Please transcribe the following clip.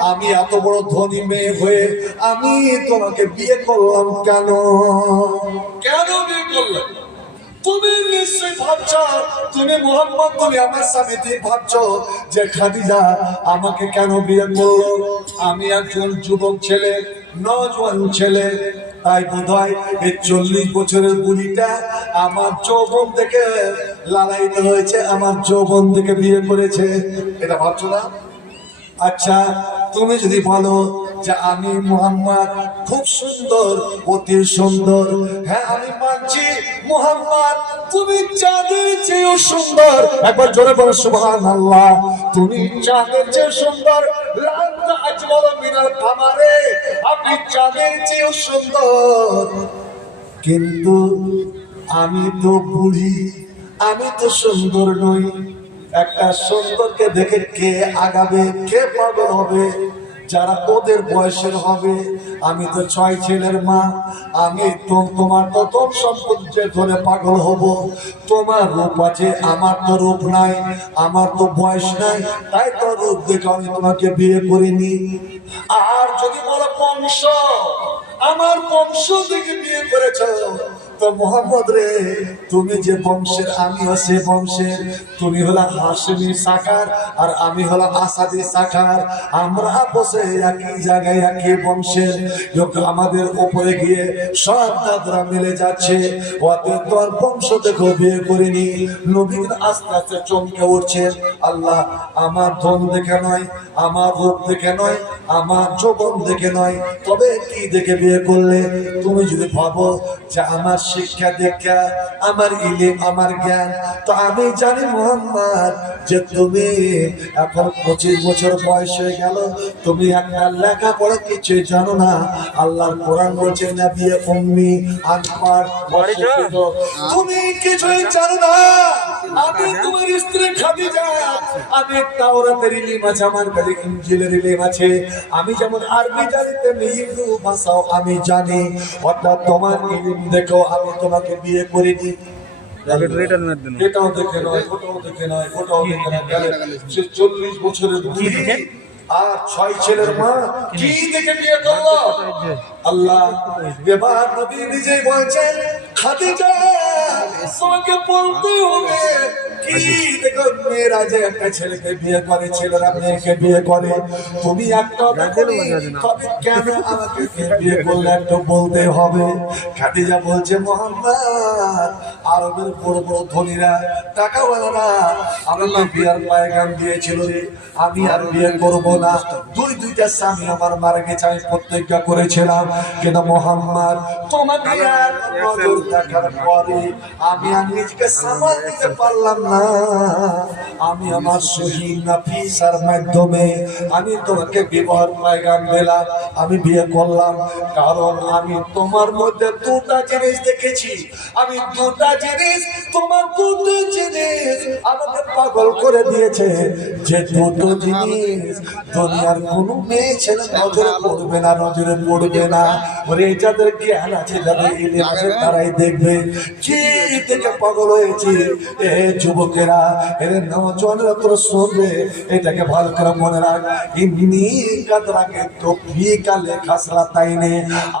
আমি এত বড় ধনী মেয়ে হয়ে আমি তোমাকে বিয়ে করলাম কেন? কেন বিয়ে করলাম? আমি একজন যুবক ছেলে, নজওয়ান ছেলে। তাই বোধ হয় এই চল্লিশ বছরের বুড়িটা আমার যৌবন থেকে লালায়িত হয়েছে, আমার যৌবন থেকে বিয়ে করেছে। এটা ভাবছ না? আচ্ছা তুমি যদি বলো যে আমি মোহাম্মদ, খুব সুন্দর, অতি সুন্দর। হ্যাঁ আমি মানছি মোহাম্মদ, তুমি চাঁদের চেয়েও সুন্দর। একবার জোরে বলো সুবহান আল্লাহ তুমি চাঁদের চেয়ে সুন্দর। আপনি চাঁদের চেয়েও সুন্দর। কিন্তু আমি তো বুড়ি, আমি তো সুন্দর নই। একটা সুন্দরকে দেখে কে আগাবে, কে পাগল হবে? যারা ওদের বয়সের হবে, আমি তো ছয় ছেলের মা, আমি তোমার প্রথম তোর সম্পত্তি ধরে পাগল হব। তোমার রূপ আছে, আমার তো রূপ নাই, আমার তো বয়স নাই, তাই তো রূপ দেখে আমি তোমাকে বিয়ে করিনি। আর যদি বলো বংশ আমার বংশ থেকে বিয়ে করেছ তো রে, তুমি যে বংশের বংশের। তুমি আর আমি আমরা বসে বংশের। আমাদের উপরে গিয়ে সব দাদরা মিলে যাচ্ছে। বংশ দেখো বিয়ে করিনি। নবীন আস্তে আস্তে চমকে উঠছে। আল্লাহ, আমার ধন দেখে নয়, আমার রূপ দেখে নয়, আমার যৌবন দেখে নয়। তবে কি দেখে বিয়ে করলে? তুমি যদি ভাবো যে আমার শিক্ষা দীক্ষা আমার ইলিম আমার জ্ঞান। তো আমি জানি মোহাম্মদ যে তুমি এখন পঁচিশ বছর বয়স হয়ে গেল তুমি একটা লেখা লেখাপড়া কিছুই জানো না। আল্লাহর কোরআন বলছে না বিয়ে উম্মি আনপার তুমি কিছুই জানো না। আমি তোমার স্ত্রী খাদিজা। আমি তাওরাতের ইলিম আছে আমার কাছে ইনজিলের ইলিম আছে। আমি যেমন আরবি জানি তেমনি হিন্দু ভাষাও আমি জানি অর্থাৎ তোমার ইলিম দেখো আমি তোমাকে বিয়ে করিনি। এটাও দেখে নয় ওটাও দেখে নয় ওটাও দেখে নয়। সে চল্লিশ বছরের আর ছয় ছেলের মা কি দেখে বিয়ে করল? আল্লাহ এবার নবী নিজেই বলছেন খাদিজা তোমাকে বলতে হবে মেয়েরা যে একটা ছেলেকে বিয়ে করে ছেলেরা মেয়েকে বিয়ে করে তুমি একটা তবে কেন আমাকে বিয়ে করলে একটু বলতে হবে? খাদিজা বলছে মোহাম্মদ আরবের বড় বড় ধনীরা টাকাওয়ালারা আল্লাহ। বিয়ার পায়গাম দিয়েছিল রে আমি আর বিয়ে করব না। দুই দুইটা স্বামী আমার মারা গেছে আমি প্রত্যেকটা করেছিলাম কিন্তু মোহাম্মদ তোমাকে আর নজর দেখার পরে আমি আর নিজেকে সামাল দিতে পারলাম না। আমি আমার শহীদ নাফিসার মাধ্যমে আমি তোমাকে বিবাহ পায়গাম দিলাম, আমি বিয়ে করলাম। কারণ আমি তোমার মধ্যে দুটা জিনিস দেখেছি। আমি দুটা জিনিস তোমার দুটো জিনিস আমাকে পাগল করে দিয়েছে। যে দুটো জিনিস দুনিয়ার কোনো মেয়ে ছেলে নজরে পড়বে না, নজরে পড়বে না। ওরে, যাদের জ্ঞান আছে, যাদের ইলিম আছে, তারাই দেখবে। কি থেকে পাগল হয়েছে? এ যুবকেরা, এর নজনেরা তোর শুনবে এটাকে ভালো করে মনে রাখ। ইমনি কাতরাকে তো ফি কালে খাসরা তাইনে